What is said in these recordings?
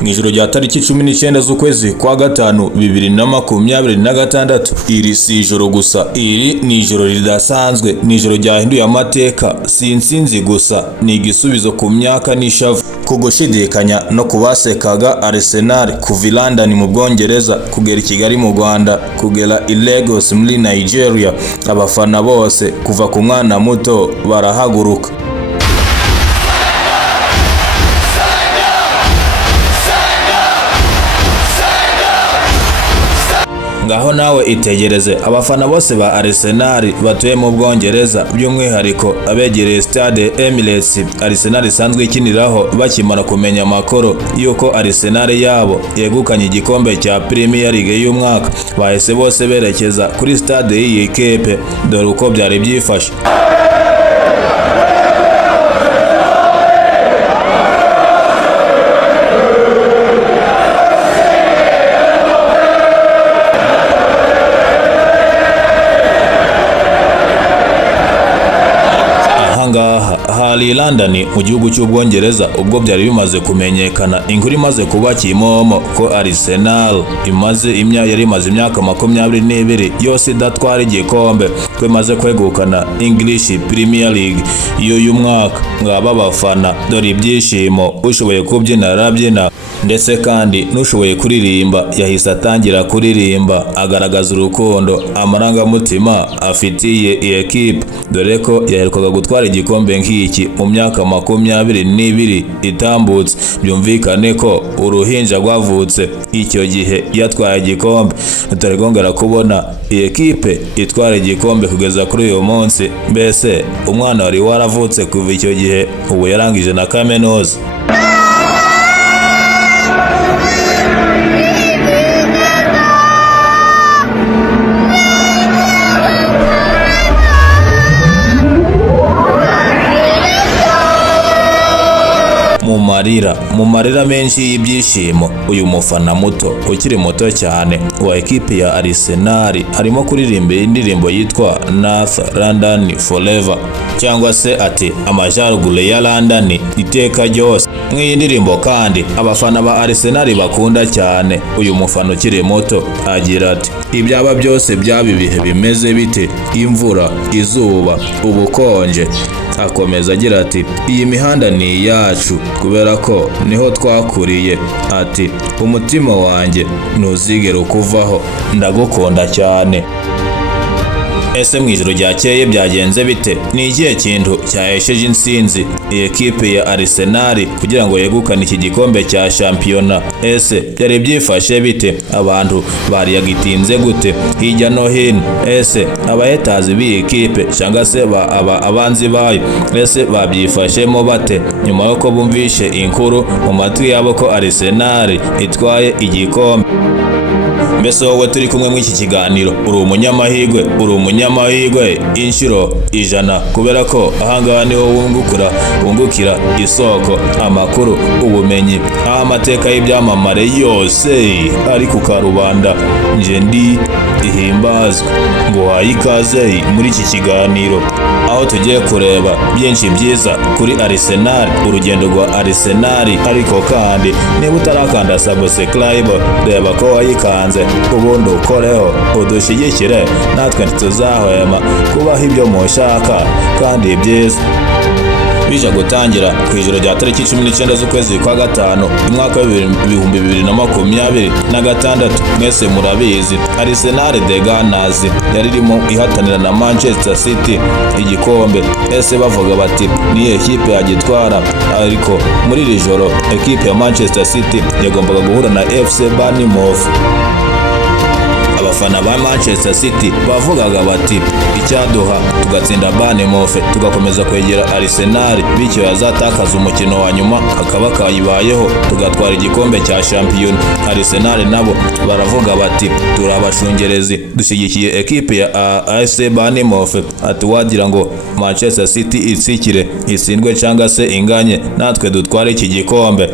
mu ijoro rya tariki 19 z'ukwezi kwa gatanu 2026. Iri si ijoro gusa, iri ni ijoro ridasanzwe, ni ijoro ryahinduye amateka, si intsinzi gusa, ni igisubizo ku myaka n'ishavu, ku gushidikanya no kubasekaga Arsenal kuva i London mu Bwongereza kugera i Kigali mu Rwanda kugera i Lagos muri Nigeria. Abafana bose kuva ku mwana muto barahaguruka. Ngaho nawe itegereze abafana bose ba Arsenal batuye mu Bwongereza, by'umwihariko abegereye Stade Emirates Arsenal isanzwe ikiniraho, bakimara kumenya amakuru yuko Arsenal yabo yegukanye igikombe cya Premier League y'umwaka, bahise bose berekeza kuri stade y'iyi ekipe. Dore uko byari byifashe. Hari London mu gihugu cy'Ubwongereza, ubwo byari bimaze kumenyekana, inkuru imaze kuba kimomo ko Arsenal yari imaze imyaka 22 yose idatwara igikombe, ko imaze kwegukana English Premier League y'uyu mwaka. Ngaba bafana, dore ibyishimo, ushoboye kubyina arabyina, ndetse kandi n'ushoboye kuririmba yahise atangira kuririmba, agaragaza urukundo, amarangamutima afitiye iyi ekipe, dore ko yaherukaga gutwara igikombe nk'iki mu myaka 22 itambutse. Byumvikane ko uruhinja rwavutse icyo gihe yatwaye igikombe, tutarigongera kubona iyi ekipe itwara igikombe kugeza kuri uyu munsi. Mbese umwana wari waravutse kuva icyo gihe ubu yarangije na kaminuza. Mu marira menshi y'ibyishimo, uyu mufana muto ukiri muto cyane wa ekipe ya Arsenal arimo kuririmba indirimbo yitwa North London Forever, cyangwa se ati amajyaruguru ya London iteka ryose. Nk'iyi ndirimbo kandi abafana ba Arsenal bakunda cyane. Uyu mufana ukiri muto agira ati ibyaba byose byaba ibihe bimeze bite, imvura, izuba, ubukonje. Akomeza agira ati iyi mihanda ni iyacu kubera ko niho twakuriye. Ati umutima wanjye ntuzigera ukuvaho, ndagukunda cyane. Ese mu ijoro ryakeye byagenze bite? Ni ikihe kintu cyahesheje intsinzi iyi ekipe ya Arsenal kugira ngo yegukane iki gikombe cya shampiyona? Ese byari byifashe bite? Abantu bariyagitinze gute hirya no hino? Ese abayetazi b'iyi ekipe cyangwa se abanzi bayo, ese babyifashemo bate nyuma yuko bumvishe inkuru mu matwi yabo ko Arsenal itwaye igikombe? Mbese wowe turi kumwe muri iki kiganiro uri umunyamahirwe inshuro 100, kubera ko ahangaha niho wungukira isoko, amakuru, ubumenyi, aho amateka y'ibyamamare yose ari ku karubanda. Nje ndi ihimbazwe ngo wayi ikaze muri iki kiganiro, aho tugiye kureba byinshi byiza kuri Arsenal, urugendo rwa Arsenal. Ariko kandi niba utarakanda subscribe, reba ko wayikanze, ubundi ukoreho udushyigikire, natwe ntituzahwema kubaho ibyo mushaka kandi byiza. Bije gutangira ku ijoro rya tariki 19 z'ukwezi kwa gatanu umwaka wa 2026. Mwese murabizi Arsenal the Gunners yari irimo ihatanira na Manchester City igikombe. Ese bavuga bati ni ekipe yagitwara, ariko muri iri joro ekipe ya Manchester City yagombaga guhura na FC Bournemouth. Abafana ba Manchester City bavugaga bati icyaduha tugatsinda Bournemouth tugakomeza kwegera Arsenal, bityo yazatakaza umukino wa nyuma akaba kayibayeho tugatwara igikombe cya shampiyona. Arsenal nabo baravuga bati turabashungerezi, dushyigikiye ekipe ya AS Bournemouth. Ati wagira ngo Manchester City itsikire, itsindwe cyangwa se inganye, natwe dutware iki gikombe.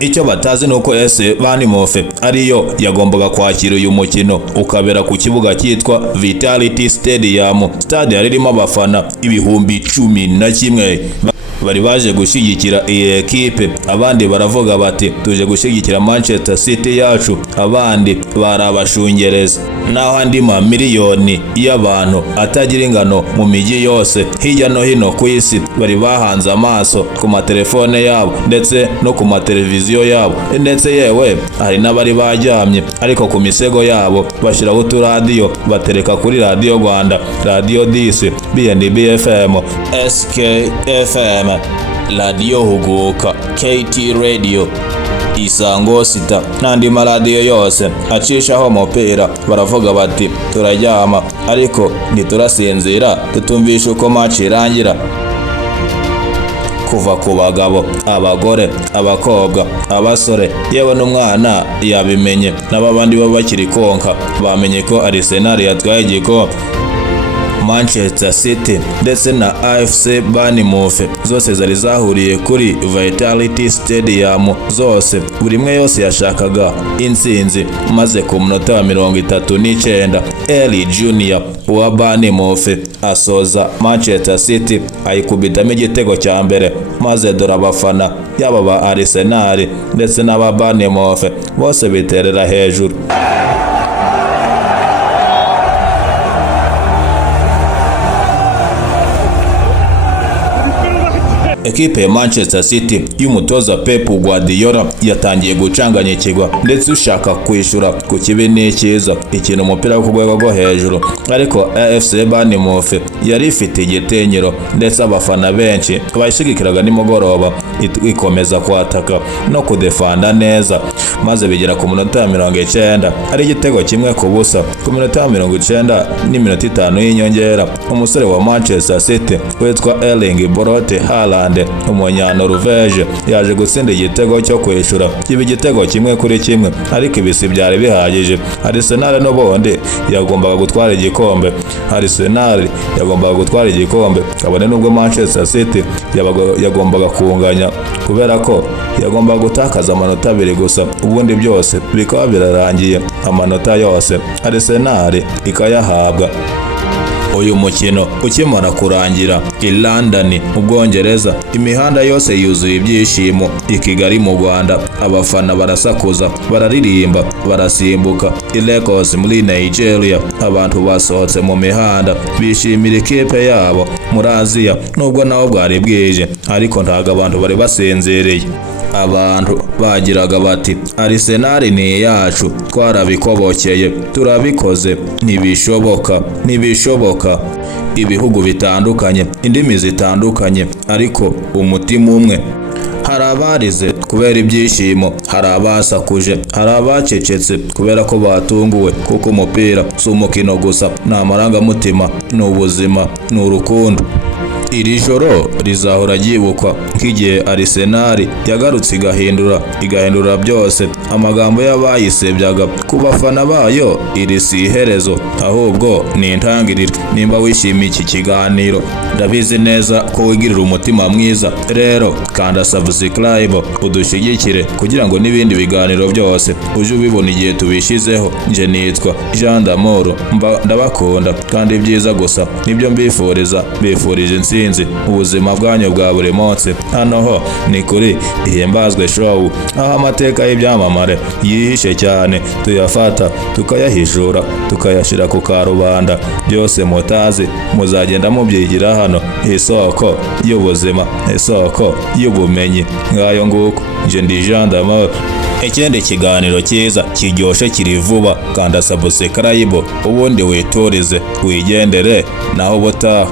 Icyo batazi nuko AS Bournemouth ariyo yagombaga kwakira uyu mukino, ukabera ku kibuga cyitwa Vitality Stadium. Stade yari irimo abafana 11,000. bari baje gushyigikira iyi ekipe, abandi baravuga bati tuje gushyigikira Manchester City yacu, abandi bari abashungereza. Naho andi miliyoni y'abantu atagira ingano mu mijyi yose hirya no hino ku isi bari bahanze amaso ku matelefone yabo ndetse no ku mateleviziyo yabo, ndetse yewe hari n'abari bajyamye ariko ku misego yabo bashyiraho uturadiyo batereka kuri radiyo Rwanda, radiyo Disi, BNB FM, SK FM, radiyo Huguka, KT Radio, Isango Sita n'andi maradiyo yose acishaho umupira. Baravuga bati turaryama ariko ntiturasinzira tutumvisha uko match irangira. Kuva ku bagabo, abagore, abakobwa, abasore, yewe n'umwana yabimenye, n'abandi baba bakiri konka bamenye ko Arsenal yatwaye igikombe. Manchester City ndetse na AFC Bournemouth zose zari zahuriye kuri Vitality Stadium, zose buri imwe yose yashakaga intsinzi, maze ku munota wa 39 Eli Junior wa Bournemouth asoza Manchester City ayikubitamo igitego cya mbere, maze dore abafana yaba ba Arsenal ndetse n'aba Bournemouth bose biterera hejuru. Ekipe ya Manchester City y'umutoza Pep Guardiola yatangiye gucanganyikirwa ndetse ushaka kwishura ku kibi n'icyiza, ikintu umupira wo ku rwego rwo hejuru, ariko AFC Bournemouth yari ifite igitenyero ndetse abafana benshi bayishigikiraga nimugoroba ikomeza kwataka no kudefanda neza, maze bigera ku munota 90 ari igitego kimwe ku busa. Ku minota 90 n'iminota 5 y'inyongera umusore wa Manchester City witwa Erling Braut Haaland umunya-Norvège yaje gutsinda igitego cyo kwishura kiba igitego kimwe kuri kimwe, ariko ibisi byari bihagije. Arsenal n'ubundi yagombaga gutwara igikombe, Arsenal yagombaga gutwara igikombe, kabone nubwo Manchester City yagombaga kunganya kubera ko yagombaga gutakaza amanota 2 gusa, ubundi byose bikaba birarangiye, amanota yose Arsenal ikayahabwa. Uyu mukino ukimara kurangira i London mu Bwongereza, imihanda yose yuzuye ibyishimo. I Kigali mu Rwanda abafana barasakuza, bararirimba, barasimbuka. I Lagos muri Nigeria abantu basohotse mu mihanda bishimira ikipe yabo. Muri Aziya nubwo naho bwari bwije ariko ntago abantu bari basinziriye, abantu bagiraga bati Arsenal ni yacu, twarabikobokeye, turabikoze, ntibishoboka. Ibihugu bitandukanye, indimi zitandukanye, ariko umutima umwe. Hari abarize kubera ibyishimo, hari abasakuje, hari abacecetse kubera ko batunguwe, kuko umupira si umukino gusa, ni amarangamutima, ni ubuzima, ni urukundo. Iri joro rizahora ryibukwa nk'igihe Arsenal yagarutse igahindura byose. Amagambo y'abayisebyaga ku bafana bayo iri si iherezo, ahubwo ni intangiriro. Nimba wishimiye iki kiganiro, ndabizi neza ko wigirira umutima mwiza, rero kanda subscribe udushyigikire kugira ngo n'ibindi biganiro byose uje ubibona igihe tubishyizeho. Nje nitwa Jean d'Amour, ndabakunda kandi byiza gusa nibyo mbifuriza, bifurije intsinzi ubuzima bwanyu bwa buri munsi. Hano ho ni kuri Ihimbazwe Show, aho amateka y'ibyamamare yihishe cyane tuyafata tukayahishura tukayashyira ku karubanda, byose mutazi muzagenda mubyigira hano. Isoko y'ubuzima, isoko y'ubumenyi, ngayo nguko. Nje ndi Jean d'Amour. Ikindi kiganiro cyiza kiryoshye kiri vuba, kanda subscribe ubundi witurize wigendere naho butaha.